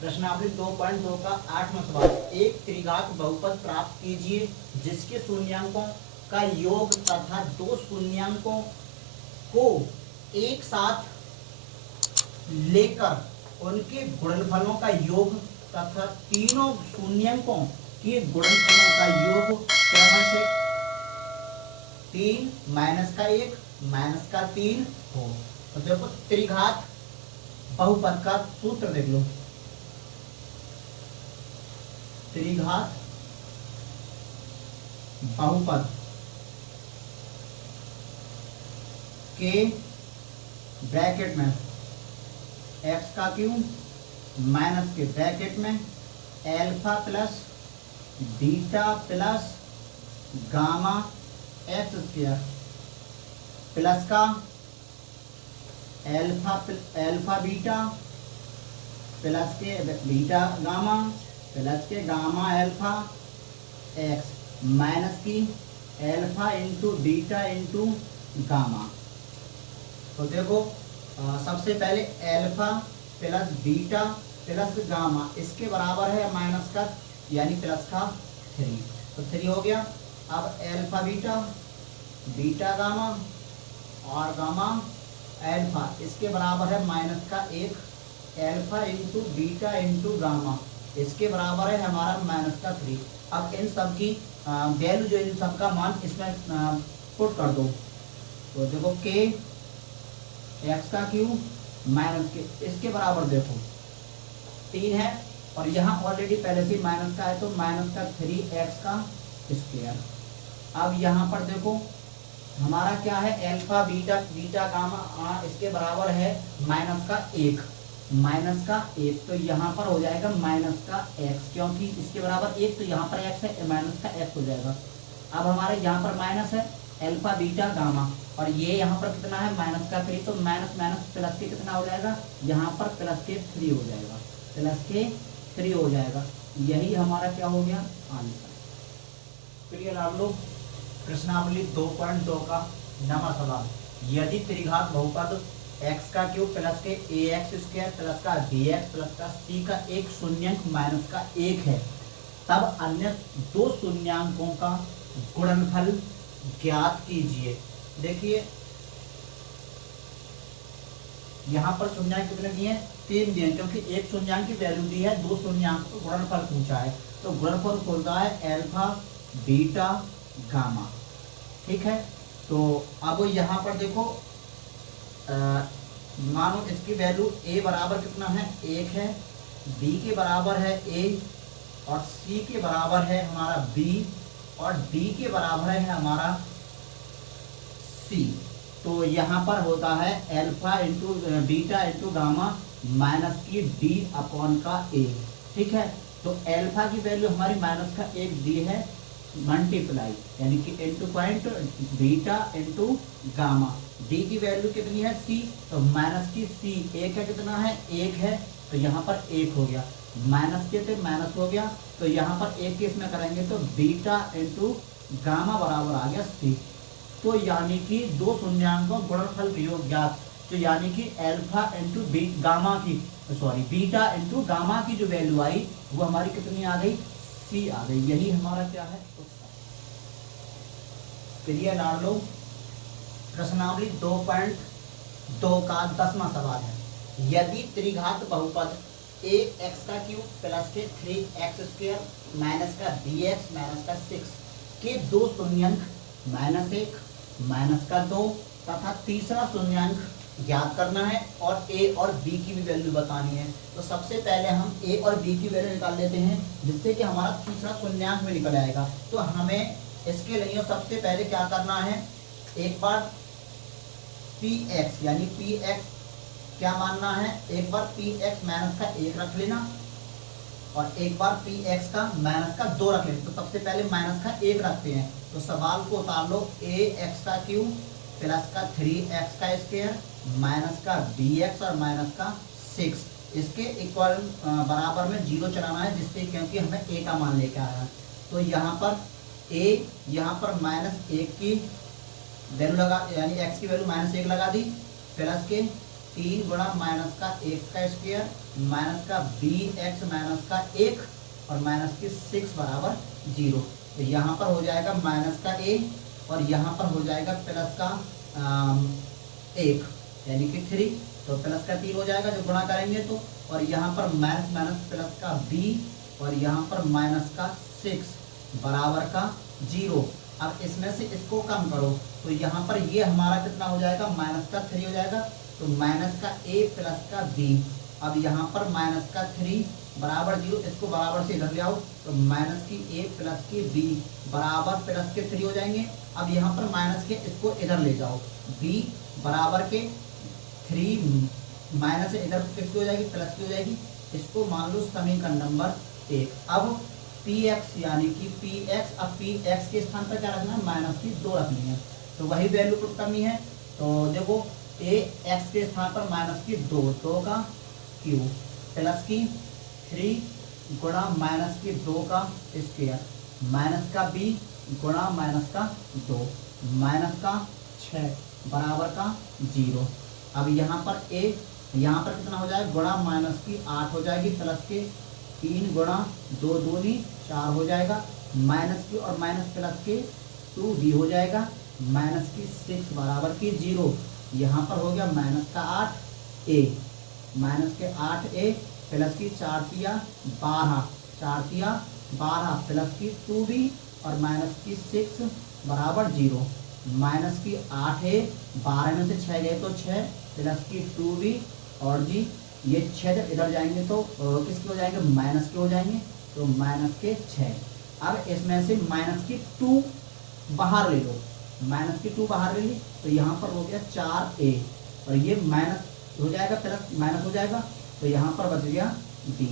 प्रश्नावली 2.2 का 8वां सवाल। एक त्रिघात बहुपद प्राप्त कीजिए जिसके शून्यांकों का योग तथा दो शून्यांकों को एक साथ लेकर उनके गुणनफलों का योग तथा तीनों शून्यांकों के गुणनफलों का योग क्रमशः 3 माइनस का 1 माइनस का 3 हो। तो देखो त्रिघात बहुपद का सूत्र देख लो। त्रिघात बहुपद के ब्रैकेट में एक्स का क्यूब माइनस के ब्रैकेट में alpha plus beta plus gamma x square plus का एल्फा बीटा प्लस के बीटा गामा प्लस के गामा एल्फा एक्स माइनस की alpha into beta into gamma. तो देखो सबसे पहले alpha plus beta plus gamma इसके बराबर है माइनस का यानी प्लस का 3, तो 3 हो गया। अब एल्फा बीटा बीटा गामा और गामा एल्फा इसके बराबर है माइनस का 1 alpha into beta into gamma इसके बराबर है हमारा माइनस का 3। अब इन सब की वैल्यू जो इन सब का मान इसमें पुट कर दो। तो देखो के एक्स का क्यूब माइनस के इसके बराबर देखो 3 है और यहाँ ऑलरेडी पहले से माइनस का है तो माइनस का 3x का स्क्वायर। अब यहाँ पर देखो हमारा क्या है एल्फा बीटा बीटा गामा इसके बराबर है माइनस का 1 तो यहाँ पर हो जाएगा माइनस का x क्योंकि इसके बराबर 1 तो यहाँ पर x है माइनस का x हो जाएगा। अब हमारे यहाँ पर माइनस है एल्फा बीटा गामा और ये यहाँ पर कितना है माइनस का 3 तो माइनस माइनस प्लस के कितना हो जाएगा यहाँ पर प्लस के 3 हो जाएगा प्लस के 3 हो जाएगा। यही हमारा क्या हो गया आंसर। क्लियर आप लोग। प्रश्नावली 2.2 का 9वां सवाल। यदि त्रिघात बहुपद x का क्यूब प्लस के ax स्क्वायर प्लस का bx प्लस का c का एक शून्यांक माइनस का 1 है तब अन्य दो शून्यांकों का गुणनफल ज्ञात कीजिए। देखिए यहाँ पर शून्यांक कितने दिए हैं 3 दिए क्योंकि एक शून्यांक की वैल्यू दी है दो शून्यांक को गुणनफल पूछा है तो गुणनफल होता है एल्फा बीटा गामा। ठीक है तो अब यहाँ पर देखो मानो इसकी वैल्यू a बराबर कितना है 1 है b के बराबर है a और c के बराबर है हमारा b और d के बराबर है हमारा c। तो यहाँ पर होता है alpha into beta into gamma minus की d अपॉन का a। ठीक है तो एल्फा की वैल्यू हमारी माइनस का 1 दी है मल्टीप्लाई यानी कि into point beta into gamma D की वैल्यू कितनी है c तो माइनस की c 1 है कितना है 1 है तो यहाँ पर 1 हो गया माइनस के थे माइनस हो गया तो यहाँ पर 1 के इसमें करेंगे तो बीटा इंटू गामा बराबर आ गया c। तो यानी कि दो शून्यांकों गुणनफल योग ज्ञात तो यानी कि एल्फा इंटू गामा की बीटा इंटू गामा की जो वैल्यू आई वो हमारी कितनी आ गई c आ गई। यही हमारा क्या है क्लियर डाल लो। प्रश्नावली 2.2 का 10वां सवाल है। यदि त्रिघात बहुपद ax का क्यूब प्लस के 3x स्क्वायर माइनस का bx माइनस का 6 के दो शून्यांक -1 माइनस का 2 तथा तीसरा शून्यांक ज्ञात करना है और a और b की भी वैल्यू बतानी है तो सबसे पहले हम a और b की वैल्यू निकाल लेते हैं जिससे कि हमारा तीसरा शून्यांक भी निकल आएगा। तो हमें इसके लिए सबसे पहले क्या करना है एक बार px यानी px क्या मानना है एक बार px माइनस का 1 रख लेना और एक बार px का माइनस का 2 रख लेना। तो सबसे पहले माइनस का 1 रखते हैं तो सवाल को उतार लो ax का क्यूब प्लस का 3x का स्क्वायर माइनस का bx और माइनस का 6 इसके इक्वल बराबर में 0 चलाना है जिससे क्योंकि हमें a का मान लेके आया है। तो यहाँ पर a यहाँ पर -1 की वैल्यू लगा यानी x की वैल्यू -1 लगा दी प्लस के 3 गुणा माइनस का 1 का स्क्वायर माइनस का बी एक्स माइनस का 1 और माइनस की 6 बराबर 0। तो यहाँ पर हो जाएगा माइनस का a और यहाँ पर हो जाएगा प्लस का 1 यानी कि 3। तो प्लस का 3 हो जाएगा जो गुणा करेंगे तो, और यहाँ पर माइनस माइनस प्लस का b और यहाँ पर माइनस का 6 बराबर का 0। अब इसमें से इसको कम करो तो यहाँ पर ये हमारा कितना हो जाएगा, माइनस का 3 हो जाएगा। तो माइनस का a प्लस का b, अब यहाँ पर माइनस का 3 बराबर 0, इसको बराबर से इधर ले आओ तो माइनस की a प्लस की b बराबर प्लस के 3 हो जाएंगे। अब यहाँ पर माइनस के इसको इधर ले जाओ, b बराबर के 3 माइनस से इधर किसकी हो जाएगी, प्लस की हो जाएगी। इसको मान लो समीकरण नंबर 1। अब px यानी कि px, अब px के स्थान पर क्या रखना है, माइनस की 2 रखनी है। तो वही वैल्यू पुट करनी है। तो देखो ax के स्थान पर माइनस की 2 का क्यू प्लस की 3 गुणा माइनस की 2 का स्क्वायर माइनस का b गुणा माइनस का 2 माइनस का 6 बराबर का 0। अब यहाँ पर a, यहाँ पर कितना हो जाएगा, गुणा माइनस की 8 हो जाएगी प्लस के 3 गुणा 2 दूनी 4 हो जाएगा, माइनस की और माइनस प्लस के 2b हो जाएगा, माइनस की 6 बराबर की 0। यहाँ पर हो गया माइनस का 8a माइनस के 8a प्लस की 4 तिया 12 4 तिया 12 प्लस की 2b और माइनस की 6 बराबर 0। माइनस की 8a 12 में से 6 गए तो 6 प्लस की 2b और जी ये 6 जब इधर जाएंगे तो किसके हो जाएंगे, माइनस के हो जाएंगे। तो माइनस के 6। अब इसमें से माइनस की 2 बाहर ले लो, माइनस की 2 बाहर ले ली तो यहाँ पर हो गया 4a और ये माइनस हो जाएगा प्लस माइनस हो जाएगा। तो यहाँ पर बच गया b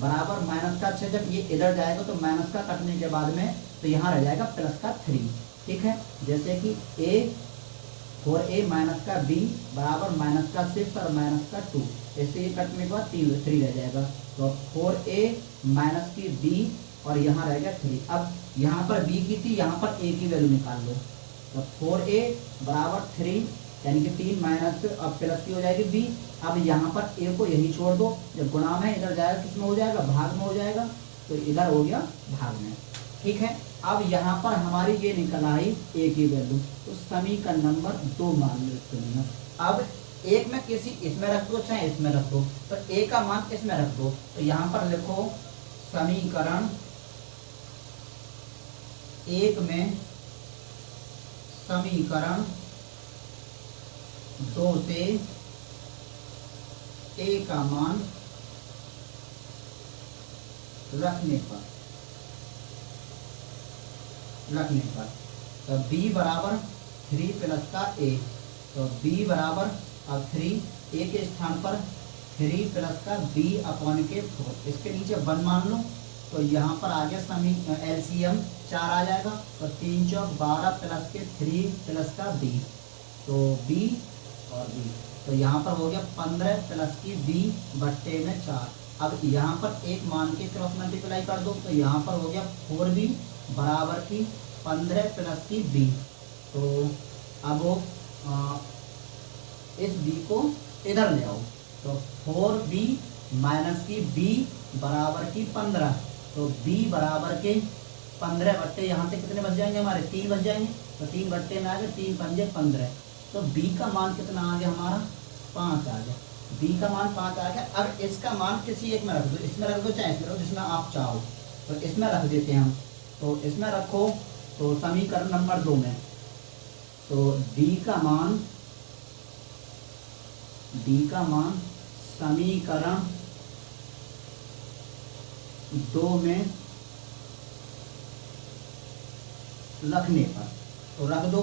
बराबर माइनस का 6। जब ये इधर जाएगा तो माइनस का कटने के बाद में तो यहाँ रह जाएगा प्लस का 3। ठीक है, जैसे कि a माइनस का b बराबर माइनस का 6 और माइनस का 2, ऐसे ये कटने के बाद 3 रह जाएगा। तो 4a माइनस की b और यहाँ रह गया 3। अब यहाँ पर b की थी, यहाँ पर a की वैल्यू निकाल लो। तो 4a बराबर 3 यानी कि 3 माइनस अब प्लस की हो जाएगी b। अब यहाँ पर a को यही छोड़ दो, जब गुणा में इधर जाएगा किस में हो जाएगा, भाग में हो जाएगा। तो इधर हो गया भाग में। ठीक है, अब यहाँ पर हमारी ये निकल आई a की वैल्यू। तो समीकरण नंबर 2 मान लो इसके लिए। अब एक में किसी इसमें रख दो चाहे इसमें रख दो, तो a का मान इसमें रख दो। तो यहाँ पर लिखो समीकरण 1 में समीकरण 2 से a का मान रखने पर तो b बराबर 3 प्लस का a। तो b बराबर अब 3 a के स्थान पर 3 प्लस का b अपॉन के 4, इसके नीचे 1 मान लो। तो यहाँ पर आ गया एलसीएम 4 आ जाएगा। तो 3 चौक 12 प्लस के 3 प्लस का b, तो b और b। तो यहाँ पर हो गया 15 प्लस की b बट्टे में 4। अब यहाँ पर एक मान के क्रॉस मल्टीप्लाई कर दो तो यहाँ पर हो गया 4b बराबर की 15 प्लस की b। तो अब इस b को इधर ले आओ। तो 4b माइनस की b बराबर की 15। तो b बराबर के 15 बट्टे यहाँ से कितने बच जाएंगे हमारे, 3 बच जाएंगे। तो 3 बट्टे में आ गए 3 पंजे 15। तो b का मान कितना आ गया हमारा, 5 आ गया। b का मान 5 आ गया। अब इसका मान किसी एक में रख दो, इसमें रख दो चाहे इसमें रख दो, जिसमें आप चाहो। तो इसमें रख देते हैं हम। तो इसमें रखो तो समीकरण नंबर 2 में। तो b का मान समीकरण 2 में रखने पर तो रख दो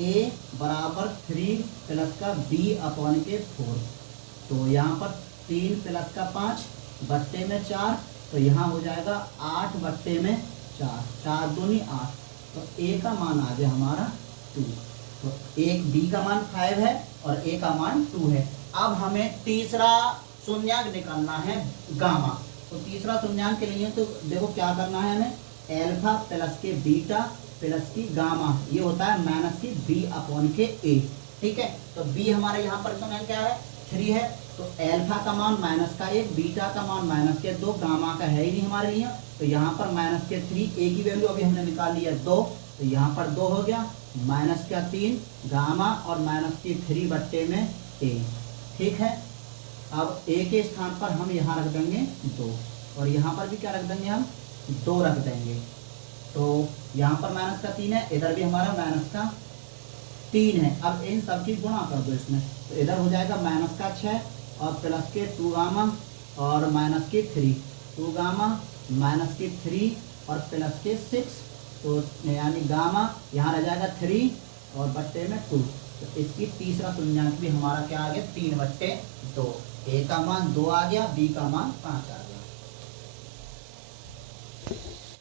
a बराबर 3 प्लस का b अपॉन के 4। तो यहाँ पर 3 प्लस का 5 बट्टे में 4, तो यहाँ हो जाएगा 8 बट्टे में 4, 4 दूनी 8। तो a का मान आ गया हमारा 2। तो एक b का मान 5 है और a का मान 2 है। अब हमें तीसरा शून्यांक निकालना है गामा। तो तीसरा शून्यांक के लिए तो देखो क्या करना है हमें, एल्फा प्लस के बीटा प्लस की गामा, ये होता है माइनस की b अपॉन के a। ठीक है, तो b हमारे यहाँ पर शून्यांक क्या है, 3 है, तो एल्फा का मान -1, बीटा का मान -2, गामा का है ही नहीं हमारे लिए, तो यहाँ पर -3, ए की वैल्यू अभी हमने निकाल लिया 2, तो यहाँ पर 2 हो गया, -3 गामा और -3 बट्टे में ए। ठीक है, अब ए के स्थान पर हम यहाँ रख देंगे 2, और यहाँ पर भी क्या रख देंगे हम 2 रख देंगे। तो यहाँ पर -3 है, इधर भी हमारा -3 है। अब इन सब की गुणा कर दो इसमें, तो इधर हो जाएगा -6 और +2 गामा और -3, 2 गामा -3 और +6, तो यानी गामा यहाँ रह जाएगा 3 और बट्टे में 2, तो इसकी तीसरा शून्यांक भी हमारा क्या आ गया 3/2। ए का मान 2 आ गया, बी का मान 5 आ गया।